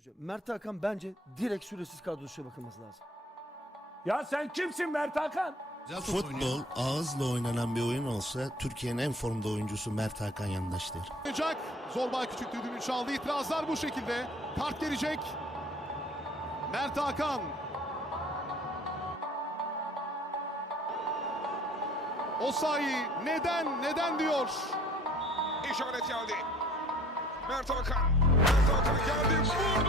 söyleyeceğim. Mert Hakan bence direkt süresiz kadro dışı bakılması lazım. Ya sen kimsin Mert Hakan? Futbol ağızla oynanan bir oyun olsa Türkiye'nin en formda oyuncusu Mert Hakan yandaştır. Oynayacak. Zorbay küçük düdüğünü çaldı. İtirazlar bu şekilde. Kart gelecek. Mert Hakan. Osayi neden neden diyor. İşaret geldi. Mert Hakan. Mert Hakan geldi. Vurdu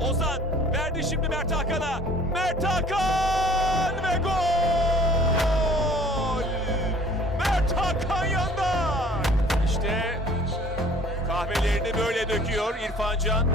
Ozan verdi şimdi Mert Hakan'a. Mert Hakan ve gol! Mert Hakan yandan! İşte kahvelerini böyle döküyor İrfan Can.